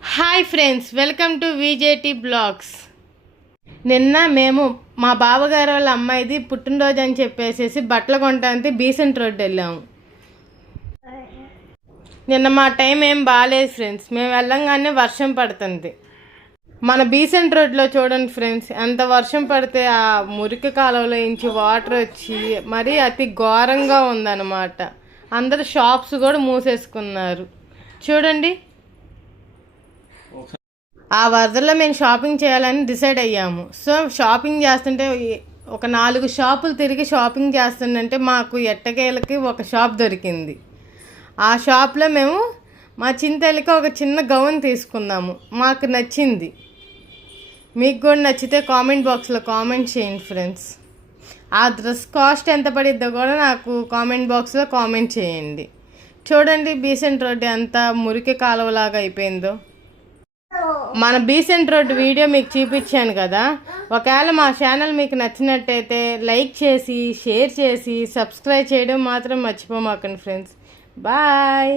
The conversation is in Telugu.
Hi friends, welcome to Vijeti blogs. నిన్న మేము మా బావగారు వాళ్ళ అమ్మాయిది పుట్టినరోజు అని చెప్పేసి బట్టలు కొనడానికి బీసెంట్ రోడ్ వెళ్ళాము. నిన్న మా టైం ఏం బాగాలేదు ఫ్రెండ్స్. మేము వెళ్ళంగానే వర్షం పడుతుంది. మన బీసెంట్ రోడ్లో చూడండి ఫ్రెండ్స్, ఎంత వర్షం పడితే ఆ మురికి కాలువలో నుంచి వాటర్ వచ్చి మరీ అతి ఘోరంగా ఉందన్నమాట. అందరు షాప్స్ కూడా మూసేసుకున్నారు చూడండి. ఆ వరదల్లో మేము షాపింగ్ చేయాలని డిసైడ్ అయ్యాము. సో షాపింగ్ చేస్తుంటే ఒక 4 షాపులు తిరిగి షాపింగ్ చేస్తుందంటే మాకు ఎట్టకేలకి ఒక షాప్ దొరికింది. ఆ షాప్లో మేము మా చింతలకి ఒక చిన్న గౌన్ తీసుకున్నాము. మాకు నచ్చింది. మీకు కూడా నచ్చితే కామెంట్ బాక్స్లో కామెంట్ చేయండి ఫ్రెండ్స్. ఆ డ్రెస్ కాస్ట్ ఎంత పడిద్దో కూడా నాకు కామెంట్ బాక్స్లో కామెంట్ చేయండి. చూడండి బీసెంట్ రోడ్డు ఎంత మురికి కాలువలాగా అయిపోయిందో. మన బీసెంట్ రోడ్ వీడియో మీకు చూపించాను కదా. ఒకవేళ మా ఛానల్ మీకు నచ్చినట్టయితే లైక్ చేసి షేర్ చేసి సబ్స్క్రైబ్ చేయడం మాత్రం మర్చిపోమాకండి ఫ్రెండ్స్. బాయ్.